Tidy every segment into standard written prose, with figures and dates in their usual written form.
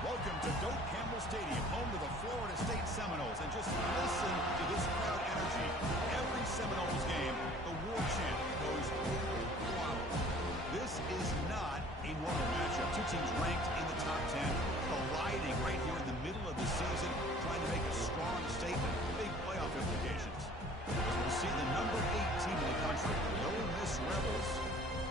Welcome to Doak Campbell Stadium, home to the Florida State Seminoles. And just listen to this crowd energy. Every Seminoles game, the war chant goes wow. This is not a normal matchup. Two teams ranked in the top 10, colliding right here in the middle of the season, trying to make a strong statement. Big playoff implications. We'll see the number 8 team in the country, the Ole Miss Rebels,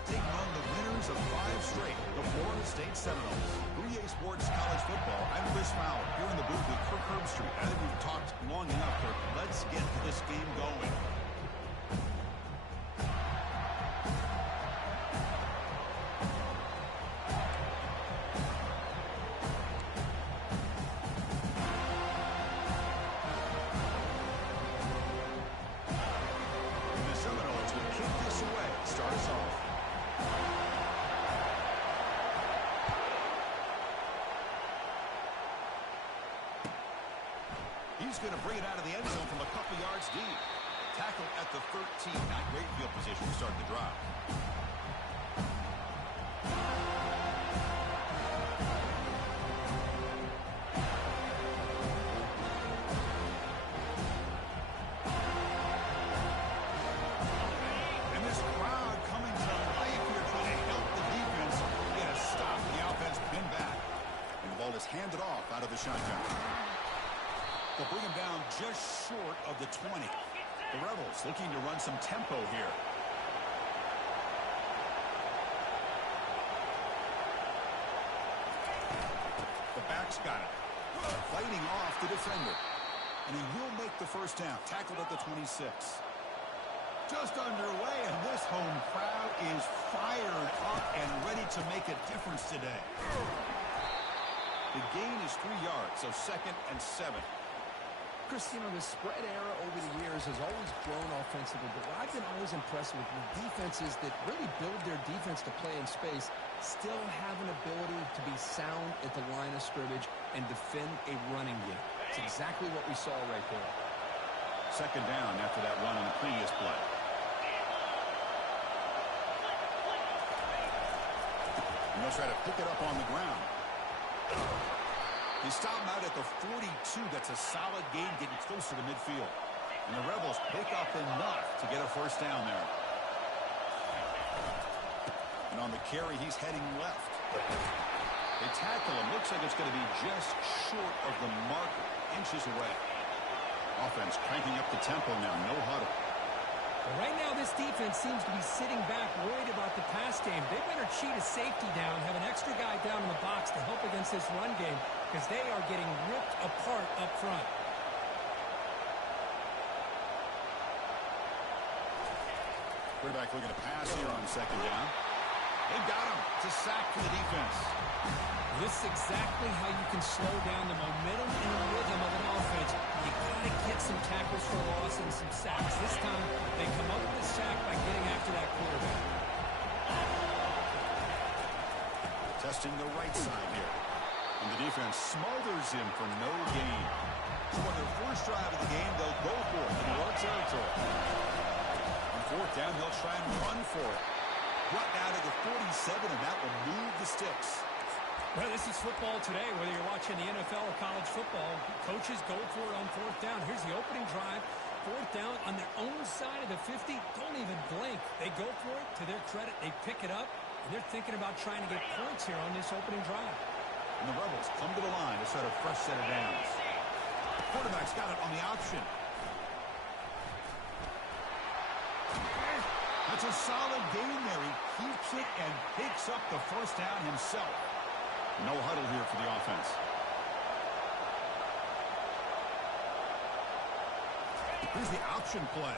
taking on the winners of 5 straight, the Florida State Seminoles. 3A Sports College Football. I'm Chris Fowler, here in the booth with Kirk Herbstreit. I think we've talked long enough, Kirk. Let's get this game going. The Seminoles will kick this away, start us off. He's going to bring it out of the end zone from a couple yards deep. Tackle at the 13. Not great field position to start the drive. And this crowd coming to life here trying to help the defense get a stop. The offense pinned back. And the ball is handed off out of the shotgun. They'll bring him down just short of the 20. The Rebels looking to run some tempo here. The back's got it. Fighting off the defender. And he will make the first down. Tackled at the 26. Just underway, and this home crowd is fired up and ready to make a difference today. The gain is 3 yards, so 2nd and 7. Chris, you know, the spread era over the years has always grown offensively, but what I've been always impressed with defenses that really build their defense to play in space still have an ability to be sound at the line of scrimmage and defend a running game. It's exactly what we saw right there. 2nd down after that run on the previous play. And they'll try to pick it up on the ground. He stopped him out at the 42. That's a solid gain getting closer to midfield. And the Rebels pick up enough to get a first down there. And on the carry, he's heading left. They tackle him. Looks like it's going to be just short of the marker, inches away. Offense cranking up the tempo now. No huddle. Well, right now, this defense seems to be sitting back, worried about the pass game. They better cheat a safety down, have an extra guy down in the box to help against this run game, because they are getting ripped apart up front. Quarterback looking to pass here on 2nd down. They got him. It's a sack for the defense. This is exactly how you can slow down the momentum and rhythm of an offense. You got to get some tackles for loss and some sacks. This time, they come up with a sack by getting after that quarterback. Testing the right side here. And the defense smothers him for no gain. So on their first drive of the game, they'll go for it in their own territory. On 4th down, they'll try and run for it. Brought down to the 47, and that will move the sticks. Well, this is football today, whether you're watching the NFL or college football. Coaches go for it on 4th down. Here's the opening drive. 4th down on their own side of the 50. Don't even blink. They go for it. To their credit, they pick it up. And they're thinking about trying to get points here on this opening drive. And the Rebels come to the line to start a fresh set of downs. Quarterback's got it on the option. That's a solid gain there. He keeps it and picks up the first down himself. No huddle here for the offense. Here's the option play.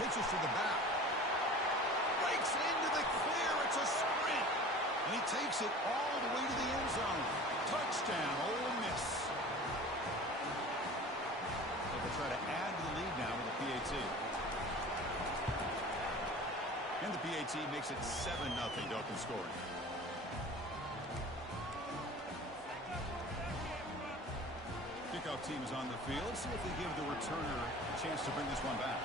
Pitches to the back. Breaks into the clear. It's a sprint. And he takes it all the way to the end zone. Touchdown, Ole Miss. So they'll try to add to the lead now with the PAT. And the PAT makes it 7-0 Open scoring. Kickoff team is on the field. See if they give the returner a chance to bring this one back.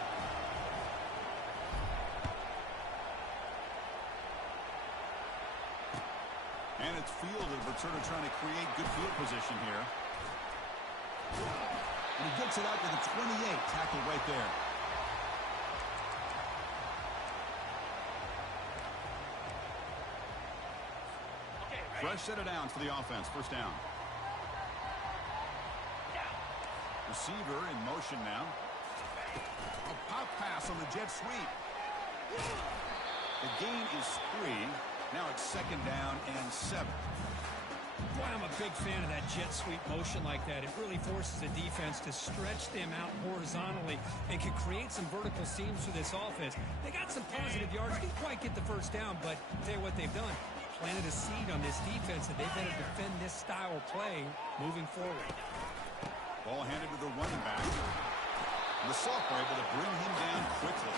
And it's fielded. Returner trying to create good field position here. And he gets it out to the 28. Tackle right there. Fresh set of downs for the offense. First down. Receiver in motion now. A pop pass on the jet sweep. The gain is 3. Now it's 2nd down and 7. Boy, I'm a big fan of that jet sweep motion like that. It really forces the defense to stretch them out horizontally and can create some vertical seams for this offense. They got some positive yards. Didn't quite get the first down, but I'll tell you what they've done. Planted a seed on this defense, and they better defend this style of play moving forward. Ball handed to the running back. And the sophomore able to bring him down quickly.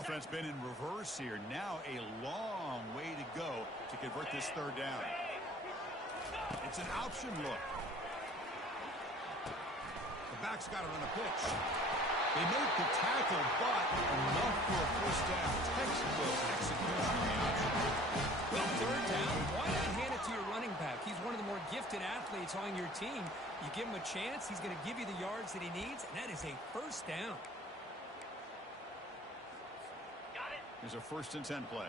Offense been in reverse here. Now a long way to go to convert this third down. It's an option look. The back's got it on the pitch. They make the tackle, but enough for a first down. Textbook execution on the option. Well, third down, why not hand it to your running back? He's one of the more gifted athletes on your team. You give him a chance, he's going to give you the yards that he needs, and that is a first down. Here's a 1st and 10 play.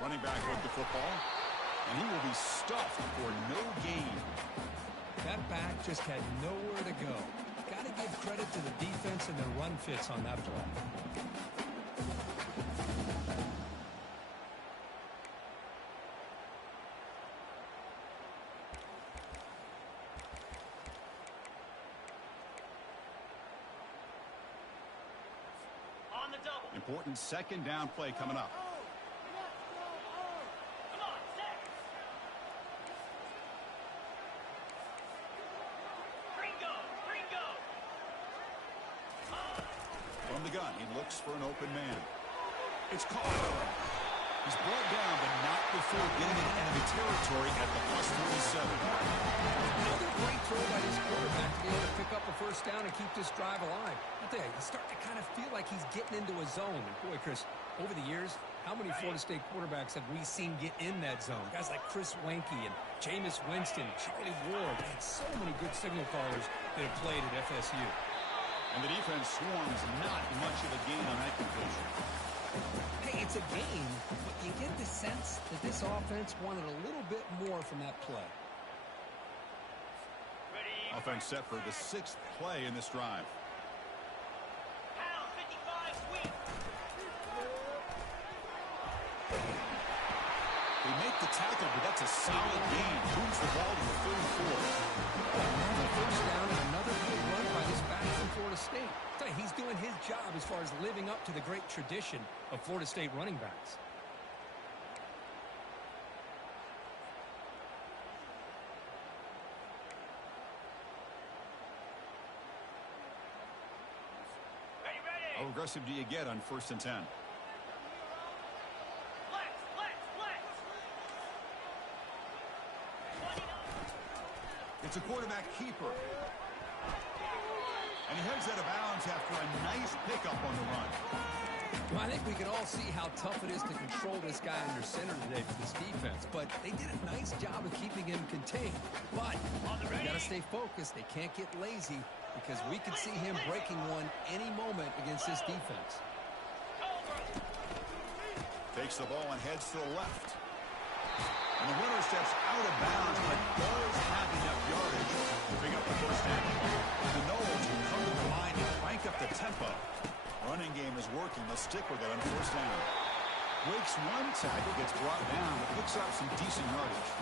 Running back with the football, and he will be stuffed for no gain. That back just had nowhere to go. Got to give credit to the defense and their run fits on that play. Important 2nd down play coming up. From the gun, he looks for an open man. It's caught. He's brought down, but not before getting into enemy territory at the +47. Another great throw by this quarterback to be able to pick up a first down and keep this drive alive. I tell you, you start to kind of feel like he's getting into a zone. And boy, Chris, over the years, how many Florida State quarterbacks have we seen get in that zone? Guys like Chris Wenke and Jameis Winston, Charlie Ward, and so many good signal callers that have played at FSU. And the defense swarms not much of a gain on that completion. Hey, it's a game, but you get the sense that this offense wanted a little bit more from that play. Offense set for the 6th play in this drive. They make the tackle, but that's a solid gain. Moves the ball to the 34. Another first down and another good run by this back from Florida State. I tell you, he's doing his job as far as living up to the great tradition of Florida State running backs. How aggressive do you get on 1st and 10? It's a quarterback keeper. And he heads out of bounds after a nice pickup on the run. Well, I think we can all see how tough it is to control this guy under center today for this defense. But they did a nice job of keeping him contained. But they got to stay focused. They can't get lazy because we could see him breaking one any moment against this defense. Takes the ball and heads to the left. And the runner steps out of bounds, but does have enough yardage to pick up the first down. The Noles will come to the line and crank up the tempo. Running game is working. They'll stick with it on 1st down. Breaks one tackle, gets brought down, but picks up some decent yardage.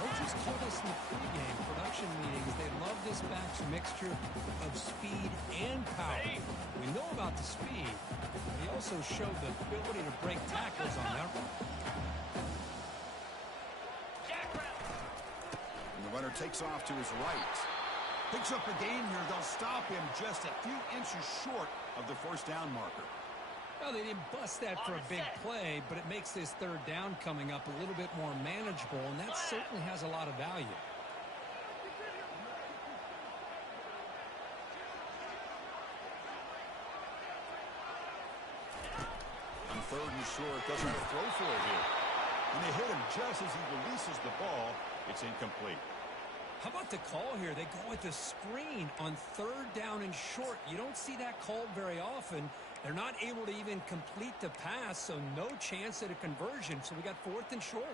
Coaches told us in the pregame production meetings they love this back's mixture of speed and power. We know about the speed, but he also showed the ability to break tackles on that run. Runner takes off to his right. Picks up a gain here. They'll stop him just a few inches short of the 1st down marker. Well, they didn't bust that for a big play, but it makes this 3rd down coming up a little bit more manageable, and that certainly has a lot of value. On 3rd and short, doesn't have to throw for it here. When they hit him just as he releases the ball, it's incomplete. How about the call here? They go with the screen on 3rd down and short. You don't see that called very often. They're not able to even complete the pass, so no chance at a conversion. So we got 4th and short.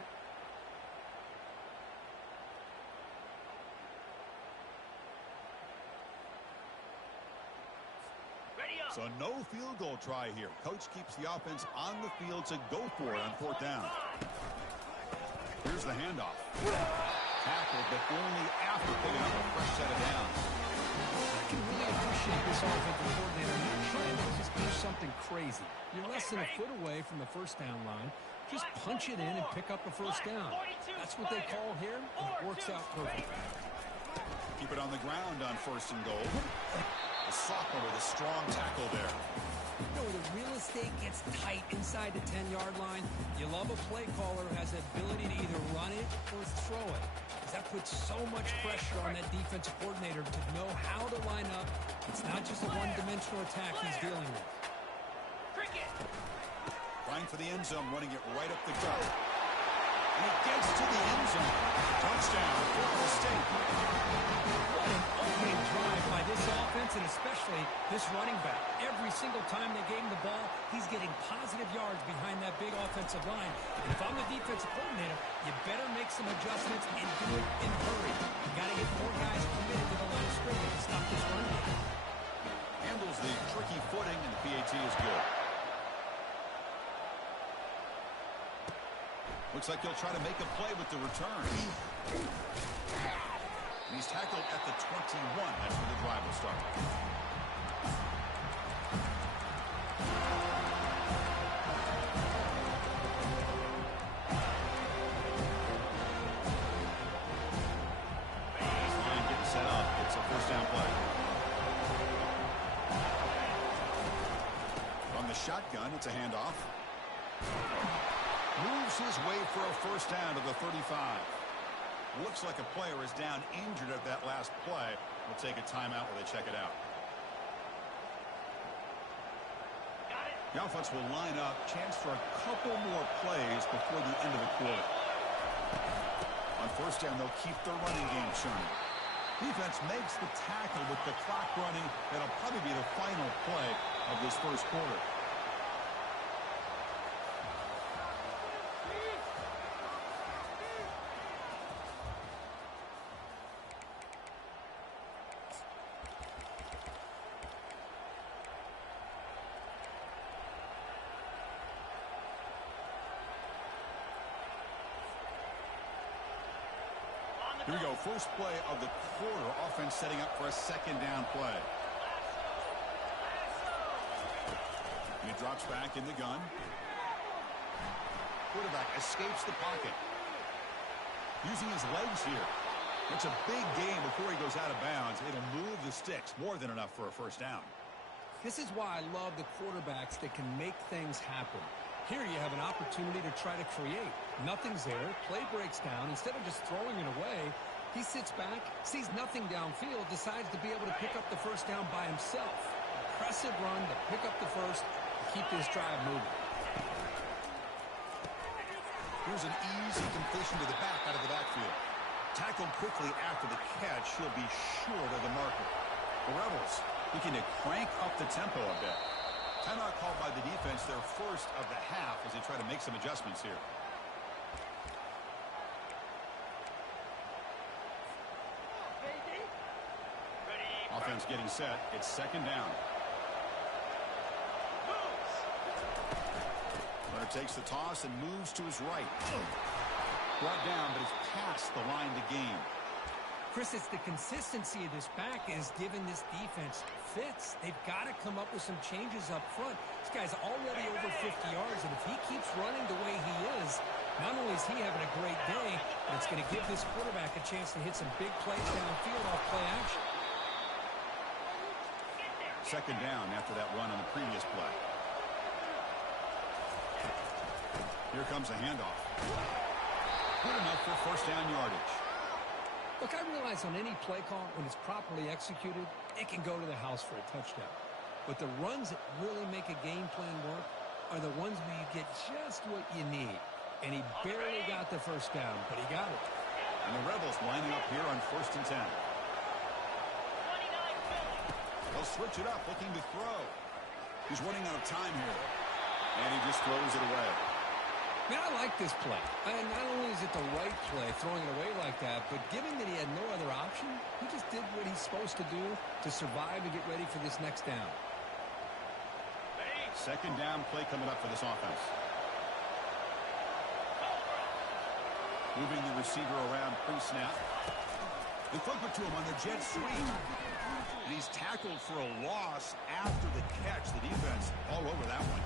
So no field goal try here. Coach keeps the offense on the field to go for it on 4th down. Here's the handoff. Tackled, but only after picking up a fresh set of downs. I can really appreciate this offensive coordinator not trying to just do something crazy. You're less than a foot away from the 1st down line. Just punch it in and pick up a 1st down. That's what they call here, and it works out perfectly. Keep it on the ground on 1st and goal. The sophomore with a strong tackle there. You know, the real estate gets tight inside the 10-yard line. You love a play caller who has the ability to either run it or throw it. Because that puts so much pressure on that defensive coordinator to know how to line up. It's not just a one-dimensional attack he's dealing with. Trying for the end zone, running it right up the gut. And it gets to the end zone. Touchdown, Florida State. What an opening drive by this offense, and especially this running back. Every single time they gave him the ball, he's getting positive yards behind that big offensive line. And if I'm the defensive coordinator, you better make some adjustments and do it in a hurry. You got to get more guys committed to the line of scrimmage to stop this run game. Handles the tricky footing, and the PAT is good. Looks like he'll try to make a play with the return. And he's tackled at the 21. That's where the drive will start. Line getting set up. It's a first down play. From the shotgun, it's a handoff. Moves his way for a first down to the 35. Looks like a player is down injured at that last play. We'll take a timeout while they check it out. The offense will line up. Chance for a couple more plays before the end of the quarter. On first down, they'll keep their running game churning. Defense makes the tackle with the clock running. That'll probably be the final play of this first quarter. Here we go. First play of the quarter. Offense setting up for a second down play. He drops back in the gun. Quarterback escapes the pocket. Using his legs here. It's a big game before he goes out of bounds. It'll move the sticks. More than enough for a first down. This is why I love the quarterbacks that can make things happen. Here you have an opportunity to try to create. Nothing's there. Play breaks down. Instead of just throwing it away, he sits back, sees nothing downfield, decides to be able to pick up the first down by himself. Impressive run to pick up the first, keep this drive moving. Here's an easy completion to the back out of the backfield. Tackled quickly after the catch. He'll be short of the marker. The Rebels looking to crank up the tempo a bit. Timeout called by the defense, their first of the half, as they try to make some adjustments here. Offense getting set. It's second down. Runner takes the toss and moves to his right. Brought down, but it's past the line to gain. Chris, it's the consistency of this back is giving this defense fits. They've got to come up with some changes up front. This guy's already over 50 yards, and if he keeps running the way he is, not only is he having a great day, but it's going to give this quarterback a chance to hit some big plays downfield off play action. Second down after that run on the previous play. Here comes a handoff. Good enough for first down yardage. Look, I realize on any play call, when it's properly executed, it can go to the house for a touchdown. But the runs that really make a game plan work are the ones where you get just what you need. And he barely got the first down, but he got it. And the Rebels lining up here on 1st and 10. They'll switch it up, looking to throw. He's running out of time here. And he just throws it away. Man, I like this play. Not only is it the right play, throwing it away like that, but given that he had no other option, he just did what he's supposed to do to survive and get ready for this next down. Second down play coming up for this offense. Moving the receiver around pre-snap. They flip it to him on the jet sweep. And he's tackled for a loss after the catch. The defense all over that one.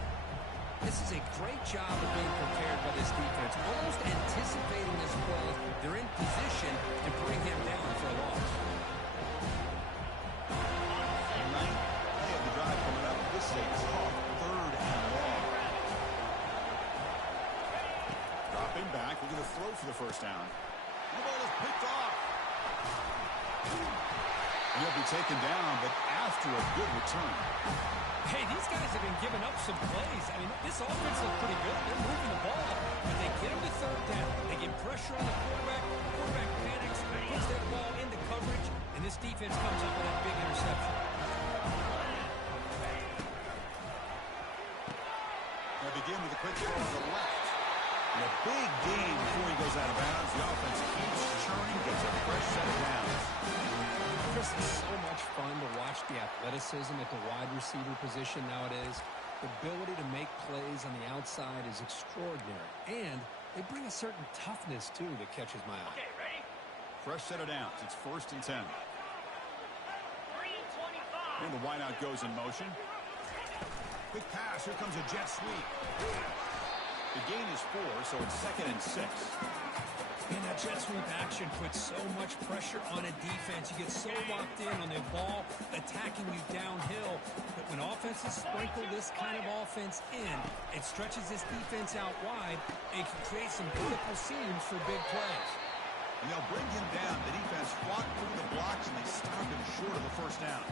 This is a great job of being prepared by this defense. Almost anticipating this play. They're in position to bring him down for a loss. the first down. The ball is picked off. And he'll be taken down, but after a good return. Hey, these guys have been giving up some plays. I mean, this offense looks pretty good. They're moving the ball, but they get him to third down. They get pressure on the quarterback. The quarterback panics, puts that ball into coverage, and this defense comes up with that big interception. They begin with a quick throw to the left. And a big gain before he goes out of bounds. The offense keeps churning, gets a fresh set of downs. Chris, it's so much fun to watch the athleticism at the wide receiver position nowadays. The ability to make plays on the outside is extraordinary. And they bring a certain toughness, too, that catches my eye. Okay, ready? Fresh set of downs. It's 1st and 10. 3:25. And the wideout goes in motion. Quick pass. Here comes a jet sweep. The gain is 4, so it's 2nd and 6. And that jet sweep action puts so much pressure on a defense. You get so locked in on the ball attacking you downhill. But when offenses sprinkle this kind of offense in, it stretches this defense out wide and can create some vertical seams for big plays. And they'll bring him down. The defense fought through the blocks, and they stop him short of the first down.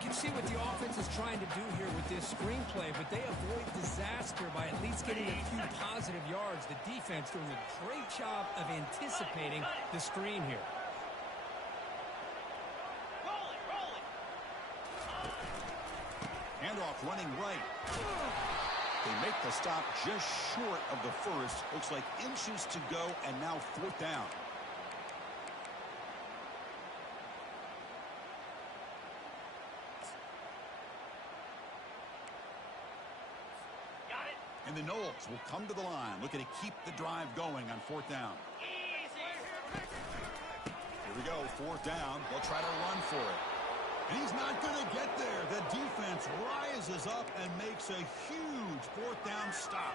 You can see what the offense is trying to do here with this screenplay, but they avoid disaster by at least getting a few positive yards. The defense doing a great job of anticipating the screen here. Roll it. Handoff running right. They make the stop just short of the first. Looks like inches to go, and now 4th down. Got it. And the Knowles will come to the line, looking to keep the drive going on 4th down. Easy. Here we go, 4th down. They'll try to run for it. And he's not going to get there. The defense rises up and makes a huge 4th down stop.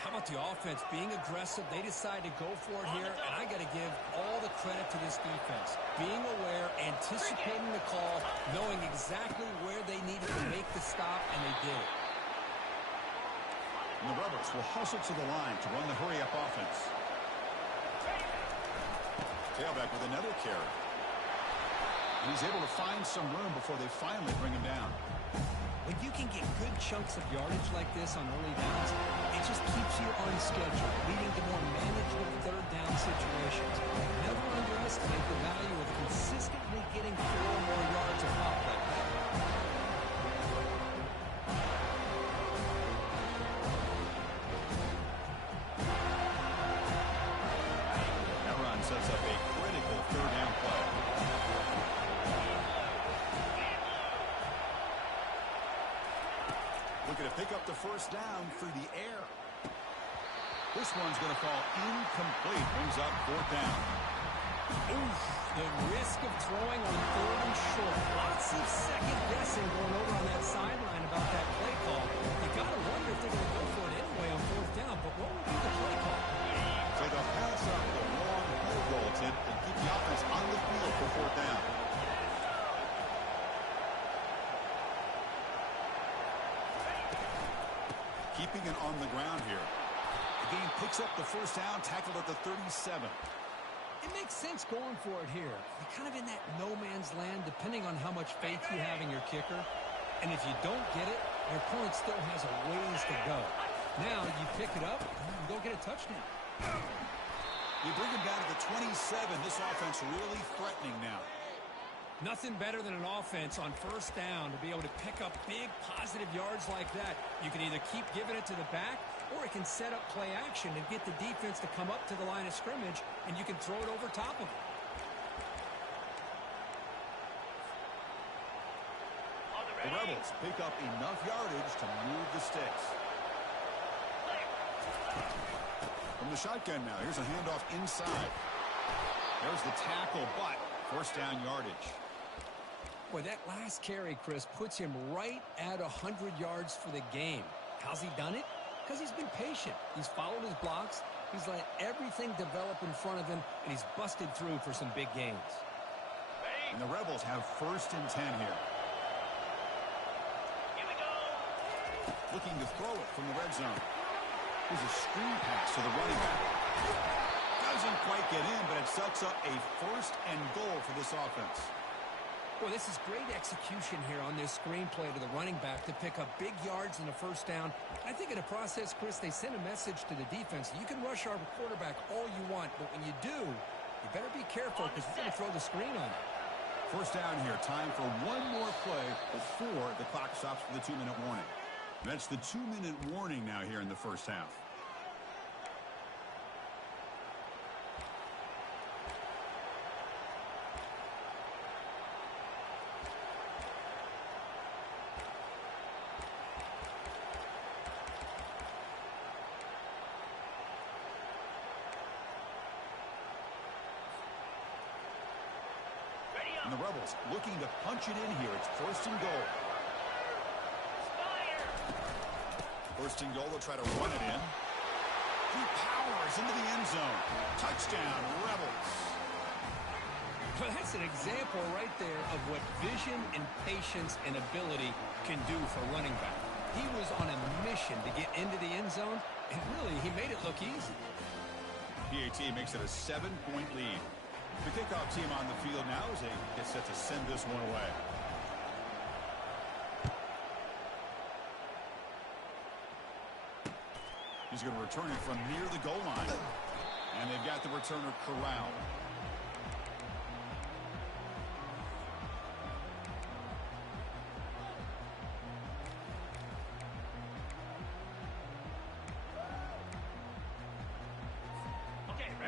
How about the offense being aggressive? They decide to go for it here, and I got to give all the credit to this defense. Being aware, anticipating the call, knowing exactly where they needed to make the stop, and they did it. And the Rebels will hustle to the line to run the hurry-up offense. Tailback with another carry. And he's able to find some room before they finally bring him down. When you can get good chunks of yardage like this on early downs, it just keeps you on schedule, leading to more manageable third down situations. Never underestimate the value of consistently getting 4 or more yards of pop like that. That run sets up a critical 3rd down play. Looking to pick up the first down through the air. This one's going to fall incomplete. Brings up 4th down. Oof, the risk of throwing on 3rd and short. Lots of second guessing going over on that sideline about that play call. You got to wonder if they're going to go for it anyway on 4th down, but what would be the play call? So they'll pass up the long field goal attempt and keep the offense on the field for 4th down. Keeping it on the ground here. The game picks up the first down, tackled at the 37. It makes sense going for it here. You're kind of in that no man's land, depending on how much faith you have in your kicker. And if you don't get it, your opponent still has a ways to go. Now you pick it up and go get a touchdown. You bring him down to the 27. This offense really threatening now. Nothing better than an offense on first down to be able to pick up big positive yards like that. You can either keep giving it to the back, or it can set up play action and get the defense to come up to the line of scrimmage, and you can throw it over top of them. The Rebels pick up enough yardage to move the sticks. From the shotgun now, here's a handoff inside. There's the tackle, but first down yardage. Boy, that last carry, Chris, puts him right at 100 yards for the game. How's he done it? Because he's been patient. He's followed his blocks. He's let everything develop in front of him, and he's busted through for some big gains. And the Rebels have first and 10 here. Here we go. Looking to throw it from the red zone. Here's a screen pass to the running back. Doesn't quite get in, but it sets up a 1st and goal for this offense. Well, this is great execution here on this screenplay to the running back to pick up big yards in the 1st down. I think in the process, Chris, they sent a message to the defense. You can rush our quarterback all you want, but when you do, you better be careful because we're going to throw the screen on it. 1st down here. Time for one more play before the clock stops for the 2-minute warning. That's the 2-minute warning now here in the 1st half. And the Rebels looking to punch it in here. It's 1st and goal. 1st and goal, they'll try to run it in. He powers into the end zone. Touchdown, Rebels. Well, that's an example right there of what vision and patience and ability can do for running back. He was on a mission to get into the end zone, and really, he made it look easy. PAT makes it a 7-point lead. The kickoff team on the field now as they get set to send this one away. He's going to return it from near the goal line. And they've got the returner corralled.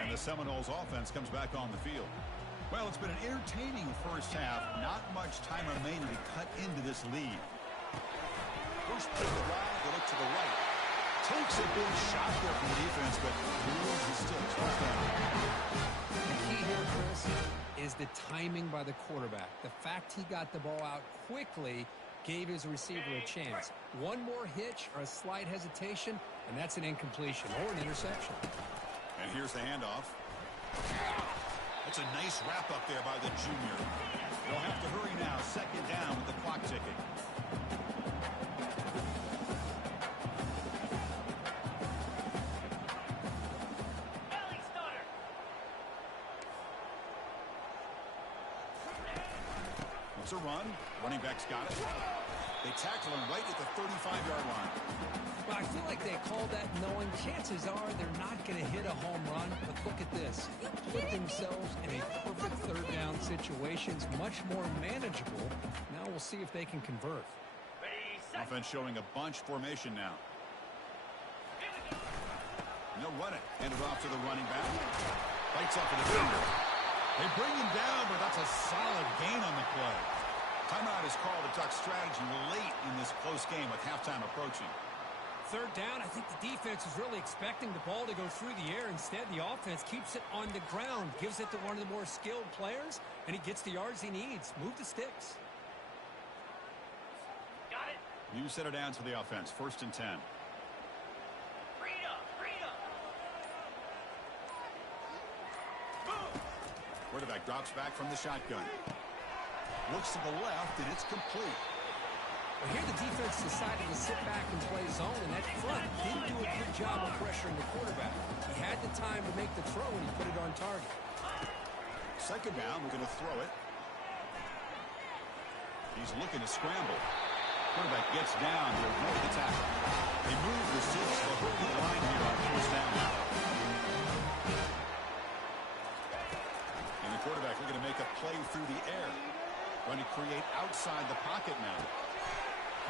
And the Seminoles offense comes back on the field. Well, it's been an entertaining 1st half. Not much time remaining to cut into this lead. First pick of the drive, they look to the right. Takes a big shot there from the defense, but moves the sticks. 1st down. The key here, Chris, is the timing by the quarterback. The fact he got the ball out quickly gave his receiver a chance. One more hitch or a slight hesitation, and that's an incompletion or an interception. And here's the handoff. That's a nice wrap up there by the junior. They'll have to hurry now. 2nd down with the clock ticking. Belly starter. It's a run. Running back's got it. They tackle him right at the 35-yard line. Well, I feel like they called that knowing chances are they're not going to hit a home run. But look at this. Put themselves in a perfect 3rd down situation. It's much more manageable. Now we'll see if they can convert. Ready, set. Offense showing a bunch formation now. Here we go. And they'll run it. Hand it off to the running back. Fights up the defender. They bring him down, but that's a solid gain on the play. Timeout is called to talk strategy late in this close game with halftime approaching. 3rd down, I think the defense is really expecting the ball to go through the air. Instead, the offense keeps it on the ground, gives it to one of the more skilled players, and he gets the yards he needs. Move the sticks. Got it. You set it down to the offense. 1st and 10. Freedom. Freedom. Boom. Quarterback drops back from the shotgun. Looks to the left, and it's complete. Well, here the defense decided to sit back and play zone, and that front didn't do a good job of pressuring the quarterback. He had the time to make the throw, and he put it on target. 2nd down, we're going to throw it. He's looking to scramble. Quarterback gets down to avoid the tackle. They move the sticks to the line here on 1st down now. And the quarterback looking to make a play through the air. Going to create outside the pocket now.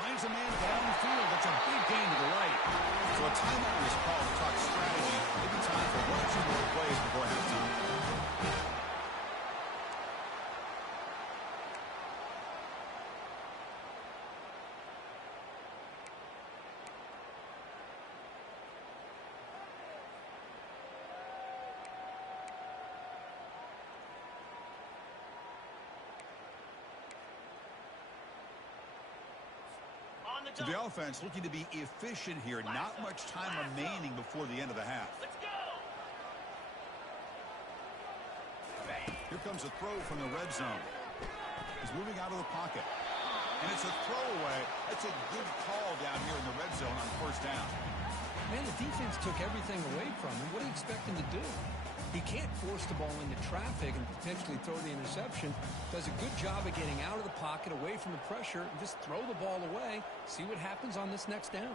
Finds a man downfield. That's a big gain to the right. So a timeout is called to talk strategy. Maybe time for 1 or 2 more plays before halftime. So the offense looking to be efficient here. Not much time remaining before the end of the half. Let's go. Here comes a throw from the red zone. He's moving out of the pocket. And it's a throwaway. That's a good call down here in the red zone on 1st down. Man, the defense took everything away from him. What do you expect him to do? He can't force the ball into traffic and potentially throw the interception. Does a good job of getting out of the pocket, away from the pressure, and just throw the ball away. See what happens on this next down.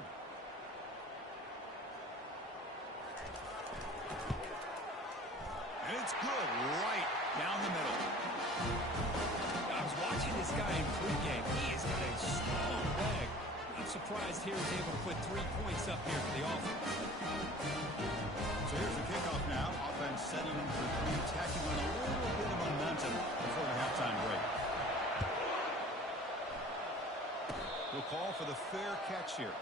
And it's good right down the middle. I was watching this guy in pregame. He has got a strong leg. I'm surprised here he's able to put 3 points up here for the offense. So here's the kickoff now. Offense settling for 3, tacking on a little bit of momentum before the halftime break. We'll call for the fair catch here.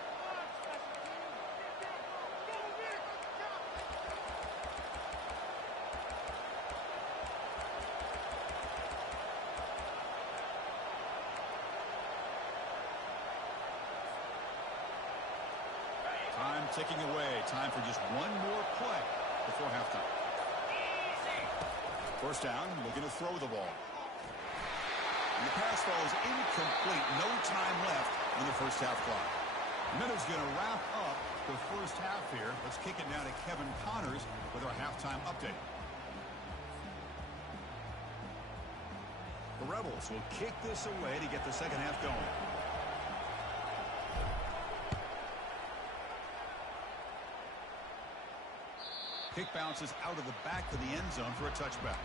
Time ticking away. Time for just one more play before halftime. First down, looking to throw the ball. And the pass falls incomplete. No time left on the first half clock. Minnows going to wrap up the first half here. Let's kick it now to Kevin Connors with our halftime update. The Rebels will kick this away to get the second half going. Kick bounces out of the back of the end zone for a touchback.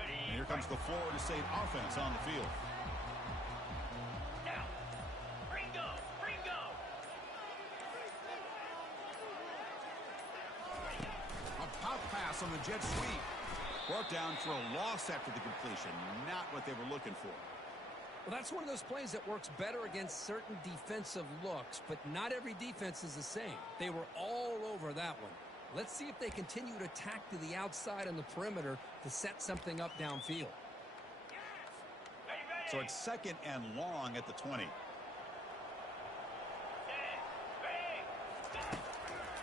And here comes the Florida State offense on the field. Now, Ringo, Ringo. A pop pass on the jet sweep. Brought down for a loss after the completion. Not what they were looking for. Well, that's one of those plays that works better against certain defensive looks, but not every defense is the same. They were all over that one. Let's see if they continue to attack to the outside on the perimeter to set something up downfield. So it's second and long at the 20.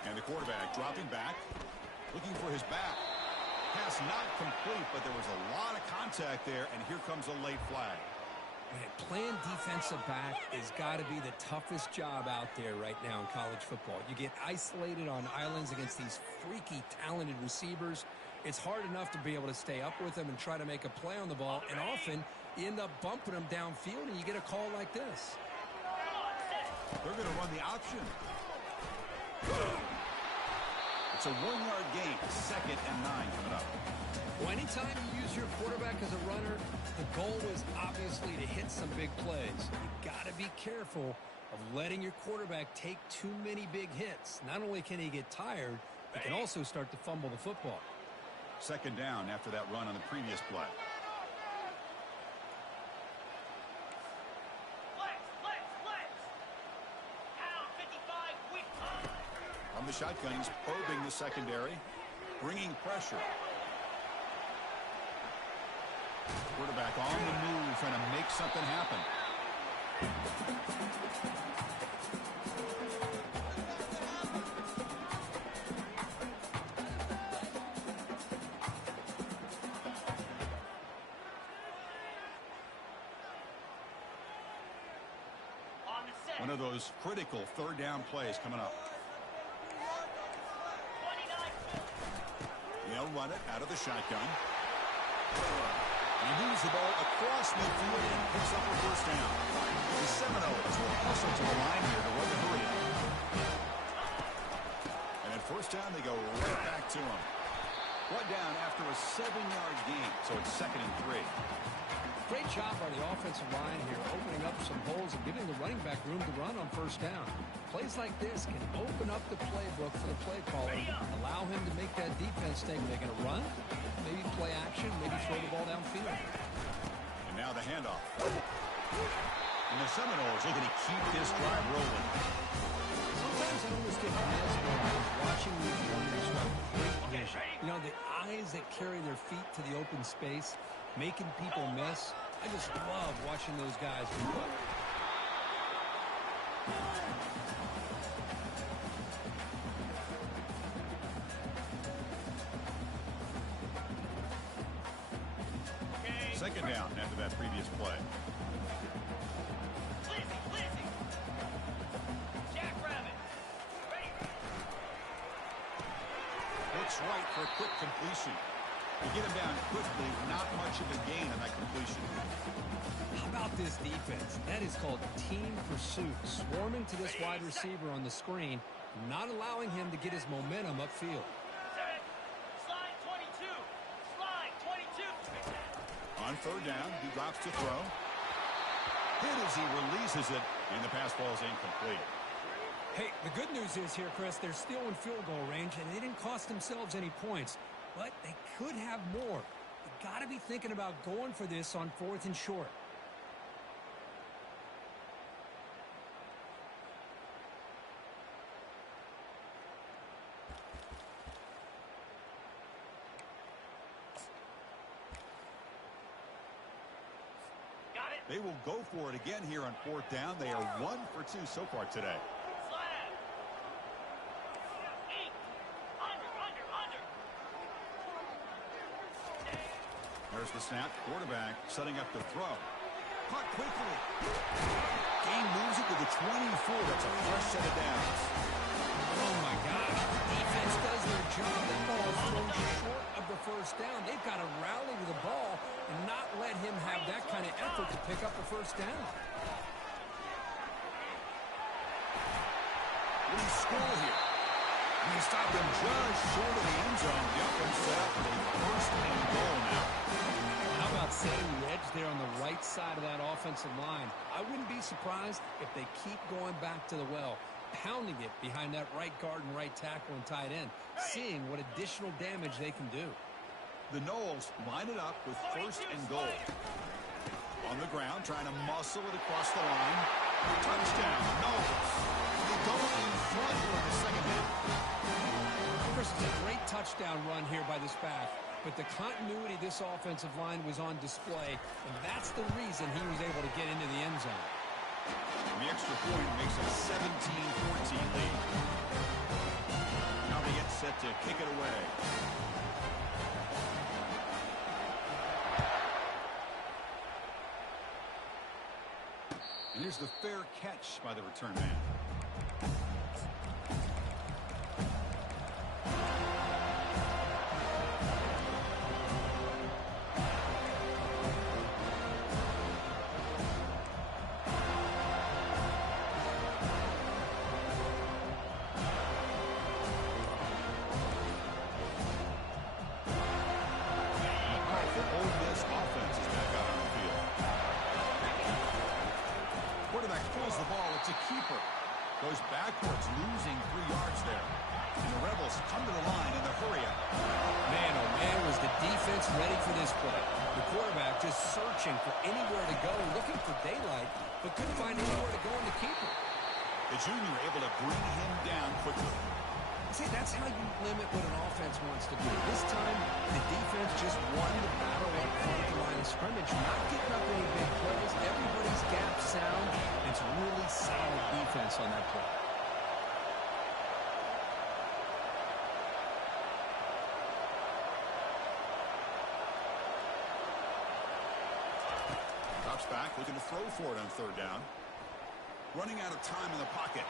And the quarterback dropping back, looking for his back. Pass not complete, but there was a lot of contact there, and here comes a late flag. Man, playing defensive back has got to be the toughest job out there right now in college football. You get isolated on islands against these freaky, talented receivers. It's hard enough to be able to stay up with them and try to make a play on the ball, and often you end up bumping them downfield, and you get a call like this. They're going to run the option. It's a 1-yard gain, second and 9 coming up. Well, anytime you use your quarterback as a runner, the goal is obviously to hit some big plays. You got to be careful of letting your quarterback take too many big hits. Not only can he get tired, he can also start to fumble the football. Second down after that run on the previous play. From the shotgun, he's probing the secondary, bringing pressure. Quarterback on the move, trying to make something happen. One of those critical third down plays coming up. They'll run it out of the shotgun. And he moves the ball across midfield and picks up a first down. The Seminoles will hustle to the line here to run the hurry up. And at first down, they go right back to him. Brought down after a 7-yard gain, so it's second and 3. Great job by the offensive line here, opening up some holes and giving the running back room to run on first down. Plays like this can open up the playbook for the play caller, allow him to make that defense think they're going to run, maybe play action, maybe throw the ball downfield. And now the handoff. And the Seminoles looking to keep this drive rolling. Sometimes I almost get mesmerized watching these runners with great vision. You know, the eyes that carry their feet to the open space, making people miss. I just love watching those guys move up. second down after that previous play. Lizzie. Jackrabbit. Ready. Looks right for a quick completion. You get him down quickly, not much of a gain on that completion. How about this defense? That is called team pursuit. Swarming to this wide receiver on the screen, not allowing him to get his momentum upfield. Set. Slide 22. Slide 22. On third down, he drops to throw. Hit as he releases it, and the pass ball is incomplete. Hey, the good news is here, Chris, they're still in field goal range, and they didn't cost themselves any points. But they could have more. You got to be thinking about going for this on 4th and short. Got it. They will go for it again here on 4th down. They are 1 for 2 so far today. Slab. 8. Under. There's the snap. Quarterback setting up the throw. Caught quickly. Game moves it to the 24. That's a fresh set of downs. Oh, my gosh. Defense does their job. That ball is thrown short of the first down. They've got to rally to the ball and not let him have that kind of effort to pick up the first down. What do you score here? And they stop him just short of the end zone. The offense set up for a first and goal now. How about setting the edge there on the right side of that offensive line? I wouldn't be surprised if they keep going back to the well, pounding it behind that right guard and right tackle and tight end, seeing what additional damage they can do. The Noles line it up with first and goal. On the ground, trying to muscle it across the line. Touchdown, Noles. They go in front here in the second half. Chris, it's a great touchdown run here by this back, but the continuity of this offensive line was on display, and that's the reason he was able to get into the end zone. The extra point makes it a 17-14 lead. Now they get set to kick it away. And here's the fair catch by the return man. Ole Miss offense is back out on the field. Quarterback pulls the ball. It's a keeper. Goes backwards, losing 3 yards there. And the Rebels come to the line in the hurry up. Man, oh man, was the defense ready for this play. The quarterback just searching for anywhere to go, looking for daylight, but couldn't find anywhere to go in the keeper. The junior able to bring him down quickly. See, that's how you limit what an offense wants to do. This time, the defense just won the battle up front of the line of scrimmage, not giving up any big plays. Everybody's gap sound. It's really solid defense on that play. Drops back, looking to throw for it on third down. Running out of time in the pocket.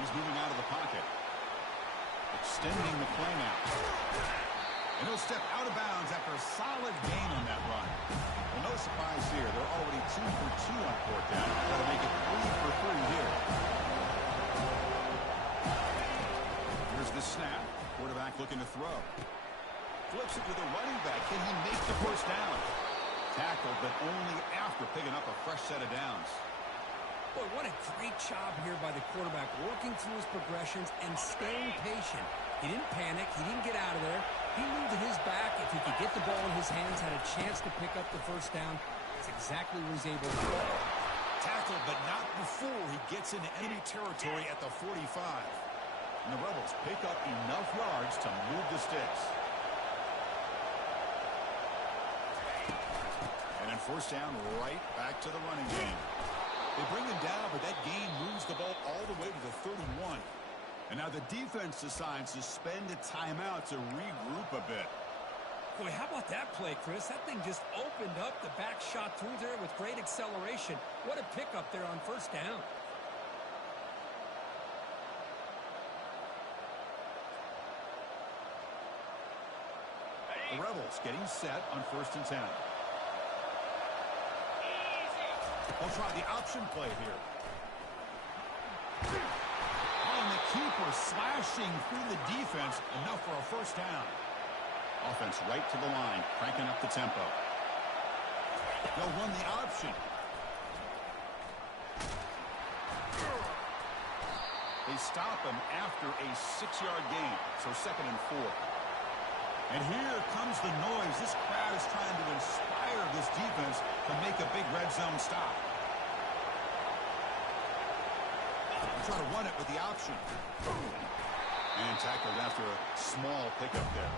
He's moving out of the pocket. Extending the play now. And he'll step out of bounds after a solid gain on that run. Well, no surprise here. They're already 2 for 2 on fourth down. Got to make it 3 for 3 here. Here's the snap. Quarterback looking to throw. Flips it to the running back. Can he make the first down? Tackled, but only after picking up a fresh set of downs. Boy, what a great job here by the quarterback, working through his progressions and staying patient. He didn't panic. He didn't get out of there. He knew that his back, if he could get the ball in his hands, had a chance to pick up the first down. That's exactly what he's able to do. Tackled, but not before he gets into enemy territory at the 45. And the Rebels pick up enough yards to move the sticks. And then first down, right back to the running game. They bring him down, but that gain moves the ball all the way to the 31. And now the defense decides to spend a timeout to regroup a bit. Boy, how about that play, Chris? That thing just opened up. The back shot through there with great acceleration. What a pickup there on first down. The Rebels getting set on 1st and 10. They'll try the option play here. Oh, and the keeper slashing through the defense. Enough for a first down. Offense right to the line, cranking up the tempo. They'll run the option. They stop him after a 6-yard gain, so 2nd and 4. And here comes the noise. This crowd is trying to inspire this defense to make a big red zone stop. They'll try to run it with the option. And tackled after a small pickup there.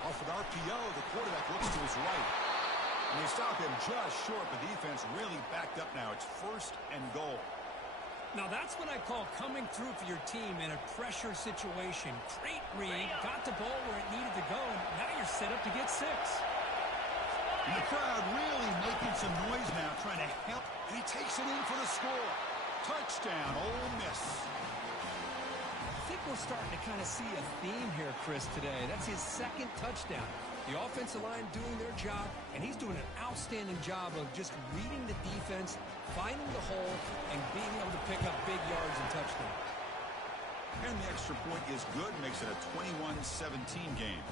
Off an RPO, the quarterback looks to his right. And they stop him just short. The defense really backed up now. It's 1st and goal. Now that's what I call coming through for your team in a pressure situation. Great read, got the ball where it needed to go, and now you're set up to get 6. And the crowd really making some noise now, trying to help. And he takes it in for the score. Touchdown, Ole Miss. I think we're starting to kind of see a theme here, Chris, today. That's his 2nd touchdown. The offensive line doing their job, and he's doing an outstanding job of just reading the defense, finding the hole, and being able to pick up big yards and touchdowns. And the extra point is good, makes it a 21-17 game.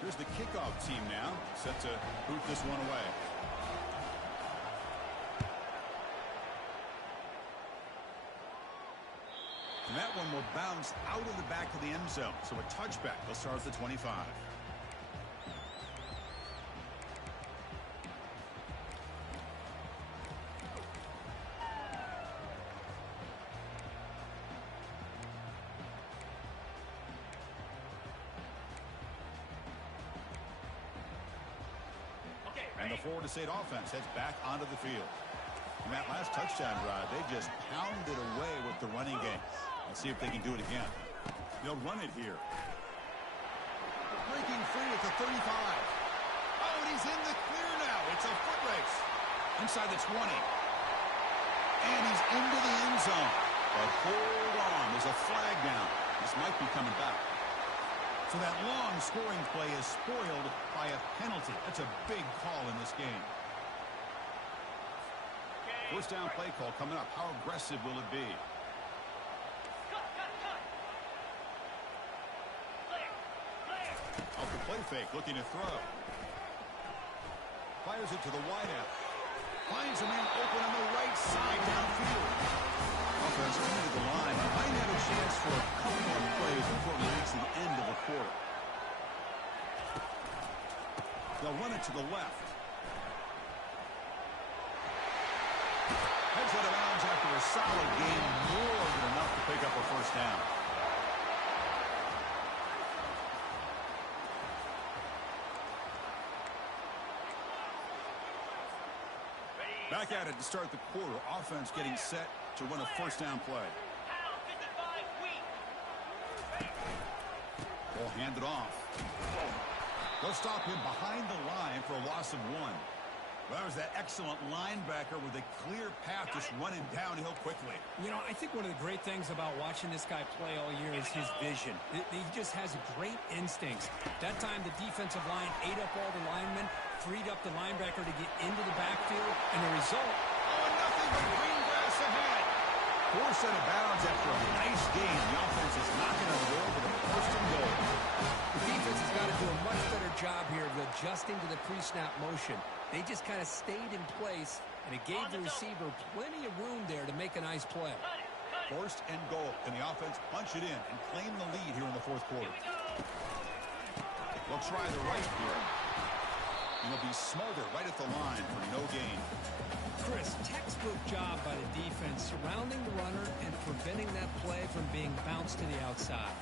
Here's the kickoff team now, set to boot this one away. And that one will bounce out of the back of the end zone. So a touchback. They'll start at the 25. And the Florida State offense heads back onto the field. In that last touchdown drive, they just pounded away with the running game. Let's see if they can do it again. They'll run it here. Breaking free at the 35. Oh, and he's in the clear now. It's a foot race. Inside the 20. And he's into the end zone. But hold on. There's a flag down. This might be coming back. So that long scoring play is spoiled by a penalty. That's a big call in this game. First down play call coming up. How aggressive will it be? Off the play fake, looking to throw. Fires it to the wideout. Finds a man open on the right side downfield. Offense into the line. Might have a chance for a couple more plays before it reaches the end of the quarter. They'll run it to the left. Heads out of bounds after a solid game. More than enough to pick up a first down. Back at it to start the quarter. Offense getting set to run a first down play. Ball handed off. They'll stop him behind the line for a loss of 1. Well, there's that excellent linebacker with a clear path just running downhill quickly. You know, I think one of the great things about watching this guy play all year is his vision. He just has great instincts. That time the defensive line ate up all the linemen, freed up the linebacker to get into the backfield, and the result... Oh, and nothing but green grass ahead. Forced out of bounds after a nice game. The offense is knocking on the door with a first and goal. The defense has got to do a much better job here of adjusting to the pre-snap motion. They just kind of stayed in place, and it gave the receiver plenty of room there to make a nice play. First and goal. Can the offense punch it in and claim the lead here in the fourth quarter? They'll try the right here. And they'll be smothered right at the line for no gain. Chris, textbook job by the defense surrounding the runner and preventing that play from being bounced to the outside.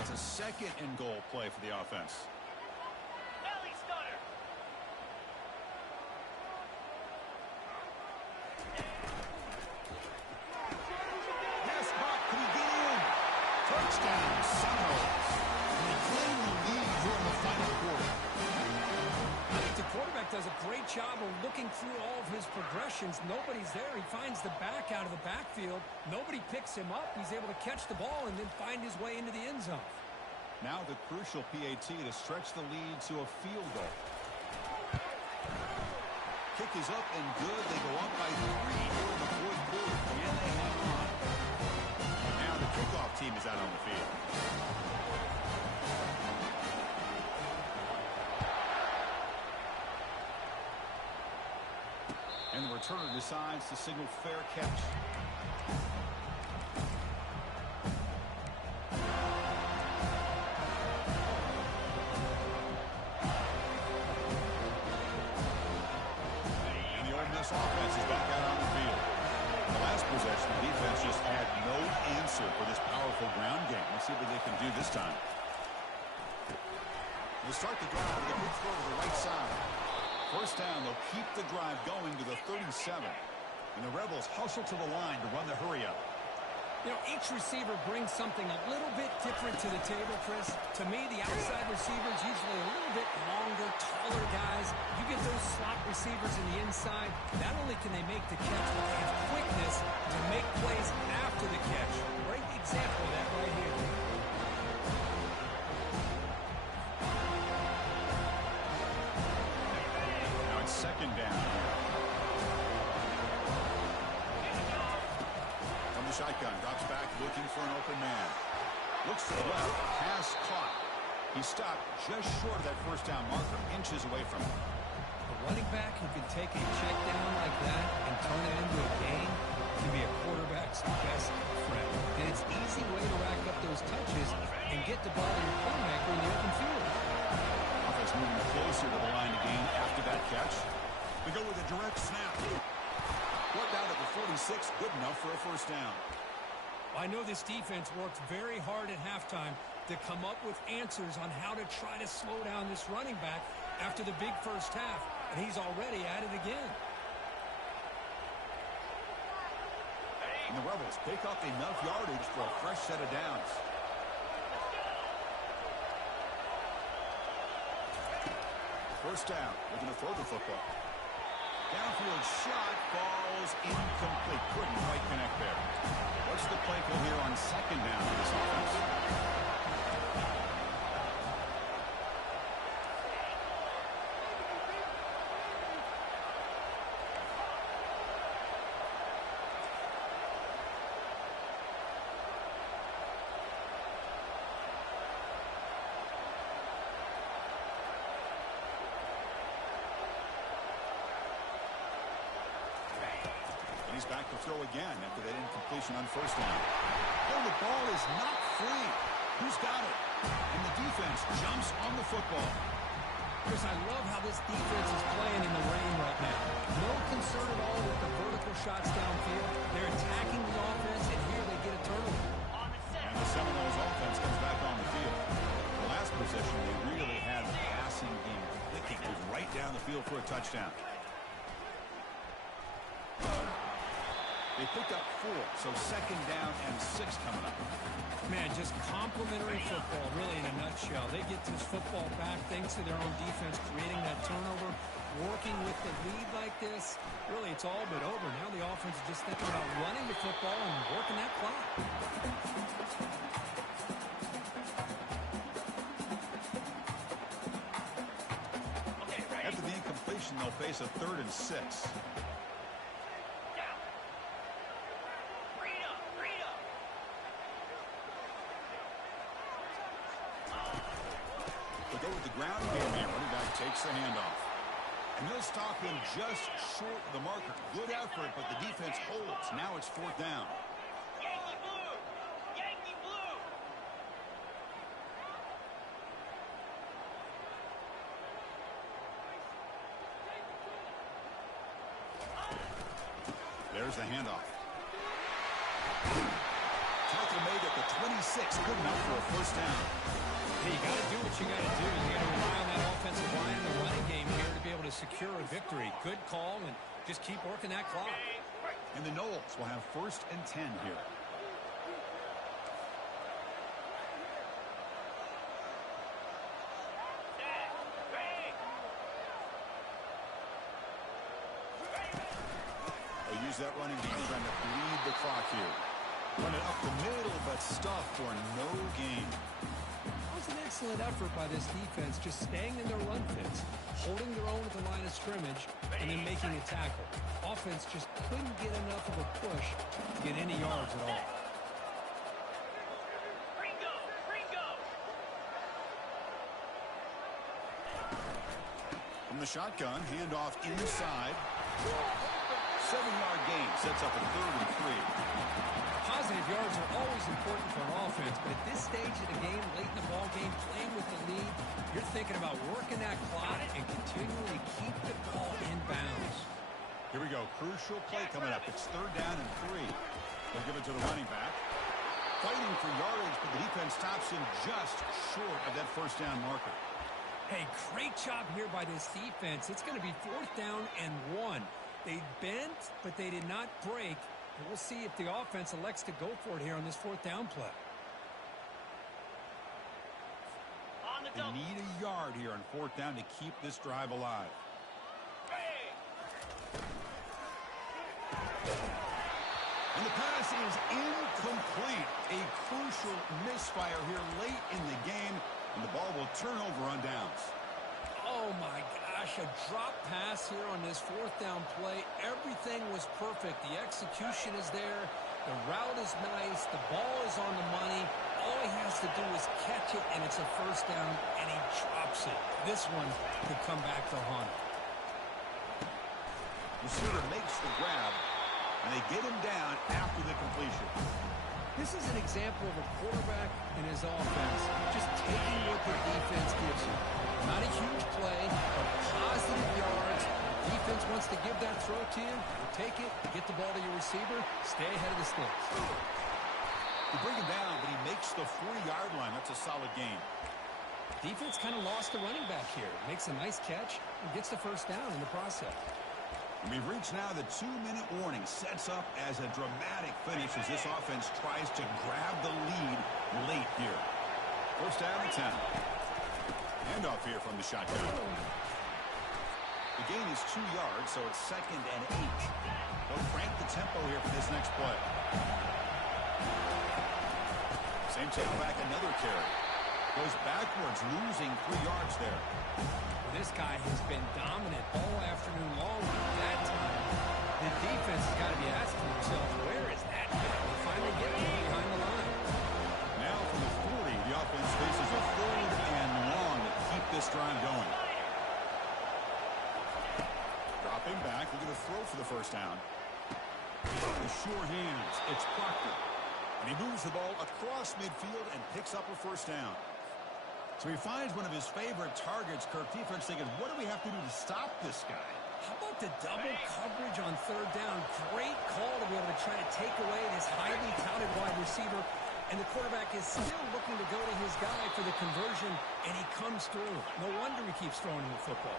It's a second and goal play for the offense. Belly stunner. Pass caught. Can he get in? Touchdown, Seminoles. And they claim the lead here in the final quarter. I think the quarterback does a great job of looking through all of his progressions. Nobody's there. He finds the back out of the backfield. Nobody picks him up. He's able to catch the ball and then find his way into the end zone. Now the crucial PAT to stretch the lead to a field goal. Kick is up and good. They go up by 3 here in the fourth quarter. And they hang on. Now the kickoff team is out on the field. And the returner decides to signal fair catch. Offense is back out on the field. The last possession, the defense just had no answer for this powerful ground game. Let's see what they can do this time. They'll start the drive with a quick throw to the right side. First down, they'll keep the drive going to the 37. And the Rebels hustle to the line to run the hurry up. You know, each receiver brings something a little bit different to the table, Chris. To me, the outside receivers usually a little bit longer, taller guys. You get those slot receivers in the inside, not only can they make the catch, but they have quickness to make plays after the catch. Great example of that right here. Now it's second down. Shotgun drops back looking for an open man. Looks to the left. Pass caught. He stopped just short of that first down marker, inches away from him. A running back who can take a check down like that and turn it into a gain can be a quarterback's best friend. And it's an easy way to rack up those touches and get the ball to your playmaker in the open field. Offense moving closer to the line to gain after that catch. We go with a direct snap. Worked out at the 46, good enough for a first down. I know this defense worked very hard at halftime to come up with answers on how to try to slow down this running back after the big first half, and he's already at it again. And the Rebels pick up enough yardage for a fresh set of downs. First down, they're going to throw the football. Downfield shot falls incomplete. Couldn't quite connect there. What's the play call here on second down for this offense? He's back to throw again after that incompletion on first down. Oh, the ball is not free. Who's got it? And the defense jumps on the football. Chris, I love how this defense is playing in the rain right now. No concern at all with the vertical shots downfield. They're attacking the offense, and here they get a turnover. And the Seminoles offense comes back on the field. The last possession, they really had the passing game clicking. It was right down the field for a touchdown. They picked up 4, so second down and 6 coming up. Man, just complimentary football, really, in a nutshell. They get this football back thanks to their own defense, creating that turnover, working with the lead like this. Really, it's all but over. Now the offense is just thinking about running the football and working that clock. After the incompletion, they'll face a 3rd and 6. Go with the ground game here. Running back Takes the handoff. And they'll stop him just short of the marker. Good effort, but the defense holds. Now it's 4th down. Yankee blue! Yankee blue! There's the handoff. Tackle made at the 26. Good enough for a 1st down. Hey, you got to do what you got to do. You got to rely on that offensive line in the running game here to be able to secure a victory. Good call, and just keep working that clock. And the Knowles will have 1st and 10 here. They use that running game trying to bleed the clock here. Run it up the middle, but stuff for no gain. That was an excellent effort by this defense, just staying in their run fits, holding their own at the line of scrimmage, and then making a tackle. Offense just couldn't get enough of a push to get any yards at all. Ringo! Ringo! From the shotgun, handoff inside. 7-yard gain sets up a 3rd and 3. Positive yards are always important for an offense, but at this stage of the game, late in the ball game, playing with the lead, you're thinking about working that clock and continuing to keep the ball in bounds. Here we go. Crucial play coming up. It's 3rd down and 3. They'll give it to the running back. Fighting for yardage, but the defense stops him just short of that 1st down marker. Hey, great job here by this defense. It's going to be 4th down and 1. They bent, but they did not break. And we'll see if the offense elects to go for it here on this 4th down play. On the They double. need a yard here on 4th down to keep this drive alive. Hey! And the pass is incomplete. A crucial misfire here late in the game, and the ball will turn over on downs. Oh, my gosh, a drop pass here on this 4th down play. Everything was perfect. The execution is there. The route is nice. The ball is on the money. All he has to do is catch it, and it's a 1st down, and he drops it. This one could come back to haunt him. Receiver makes the grab, and they get him down after the completion. This is an example of a quarterback and his offense just taking what the defense gives you. Not a huge play, but positive yards. Defense wants to give that throw to you. You take it, get the ball to your receiver, stay ahead of the sticks. They bring him down, but he makes the 4-yard line. That's a solid gain. Defense kind of lost the running back here. Makes a nice catch and gets the 1st down in the process. And we've reached now the 2-minute warning. Sets up as a dramatic finish as this offense tries to grab the lead late here. 1st down and 10. Handoff here from the shotgun. The gain is 2 yards, so it's 2nd and 8. They'll crank the tempo here for this next play. Same tailback, another carry. Goes backwards, losing 3 yards there. This guy has been dominant all afternoon long. That time, the defense has got to be asking themselves, where is that guy? They finally get him behind the line. Now from the 40, the offense faces a 3rd and long to keep this drive going. Dropping back, looking to throw for the 1st down. The sure hands, it's Proctor. And he moves the ball across midfield and picks up a 1st down. So he finds one of his favorite targets. Kirk, defense thinking, what do we have to do to stop this guy? How about the double coverage on 3rd down? Great call to be able to try to take away this highly touted wide receiver. And the quarterback is still looking to go to his guy for the conversion, and he comes through. No wonder he keeps throwing him the football.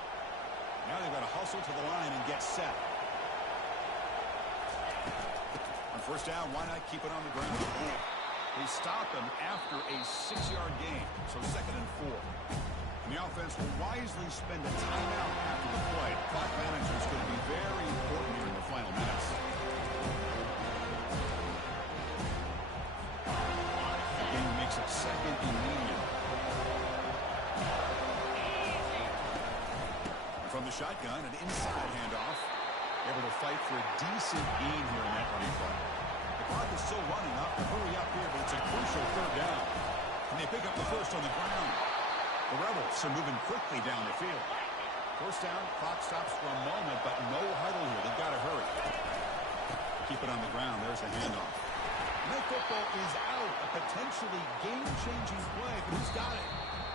Now they've got to hustle to the line and get set. On 1st down, why not keep it on the ground? They stop him after a 6-yard gain, so 2nd and 4. And the offense will wisely spend a timeout after the play. Clock management is going to be very important here in the final minutes. The game makes it 2nd and medium. And from the shotgun, an inside handoff. Able to fight for a decent gain here in that running play. The clock is still running up to hurry up here, but it's a crucial 3rd down. And they pick up the 1st on the ground. The Rebels are moving quickly down the field. First down, clock stops for a moment, but no huddle here. They've got to hurry. Keep it on the ground. There's the handoff. And that football is out. A potentially game-changing play, but who's got it?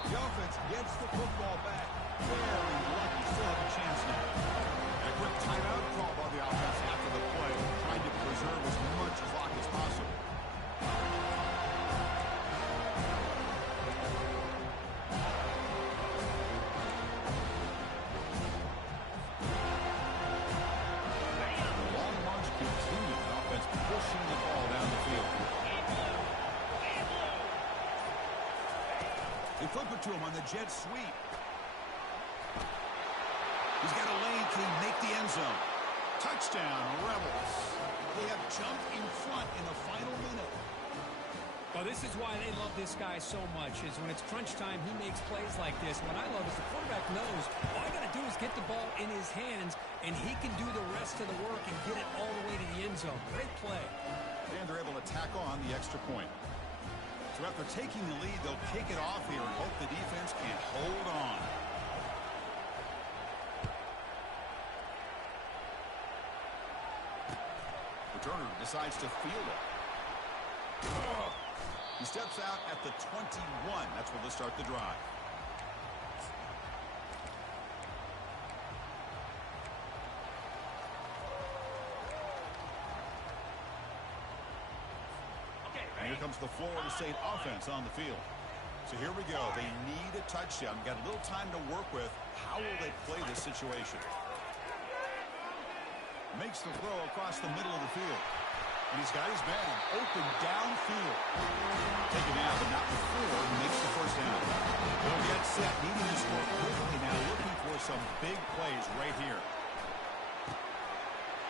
The offense gets the football back. Very lucky. Still have a chance now. And a quick timeout call by the offense after the play, trying to preserve as much clock as possible. Pushing the ball down the field. They flip it to him on the jet sweep. He's got a lane. Can he make the end zone? Touchdown, Rebels. They have jumped in front in the final minute. Well, this is why they love this guy so much, is when it's crunch time, he makes plays like this. What I love is the quarterback knows all I got to do is get the ball in his hands, and he can do the rest of the work and get it all the way to the end zone. Great play. And they're able to tack on the extra point. So after taking the lead, they'll kick it off here and hope the defense can hold on. Returner decides to field it. He steps out at the 21. That's where they'll start the drive. And here comes the Florida State offense on the field. So here we go. They need a touchdown. Got a little time to work with. How will they play this situation? Makes the throw across the middle of the field. And he's got his man open downfield. Taken out, but not before he makes the first down. They'll get set, needing to score quickly now, looking for some big plays right here.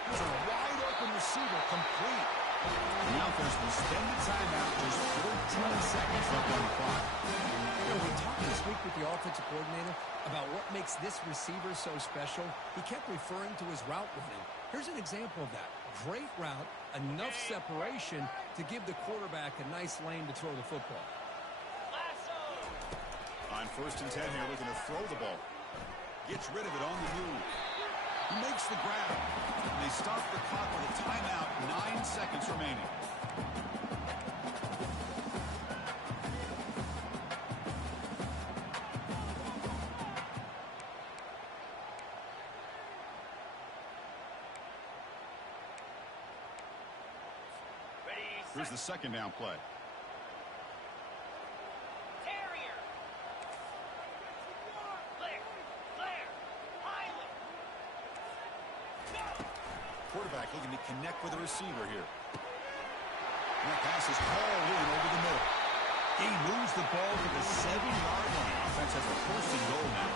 There's a wide open receiver, complete. Now there's an extended timeout, just 14 seconds left on the clock. You know, we talked this week with the offensive coordinator about what makes this receiver so special. He kept referring to his route running. Here's an example of that. Great route, enough separation to give the quarterback a nice lane to throw the football. On 1st and 10 here, looking to throw the ball. Gets rid of it on the move. He makes the grab. And they stop the clock with a timeout, 9 seconds remaining. Here's the second down play. Terrier. Clear. Highland. Quarterback looking to connect with the receiver here. And that pass is hauled in over the middle. He moves the ball to the 7-yard line. Offense has a 1st and goal now.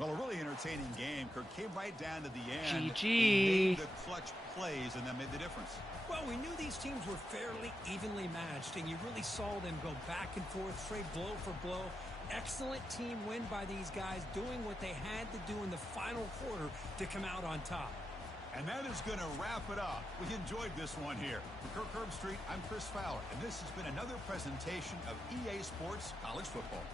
Well, a really entertaining game. Kirk came right down to the end. GG. Made the clutch plays, and that made the difference. Well, we knew these teams were fairly evenly matched, and you really saw them go back and forth, trade blow for blow. Excellent team win by these guys, doing what they had to do in the final quarter to come out on top. And that is going to wrap it up. We enjoyed this one here. For Kirk Herbstreit, I'm Chris Fowler, and this has been another presentation of EA Sports College Football.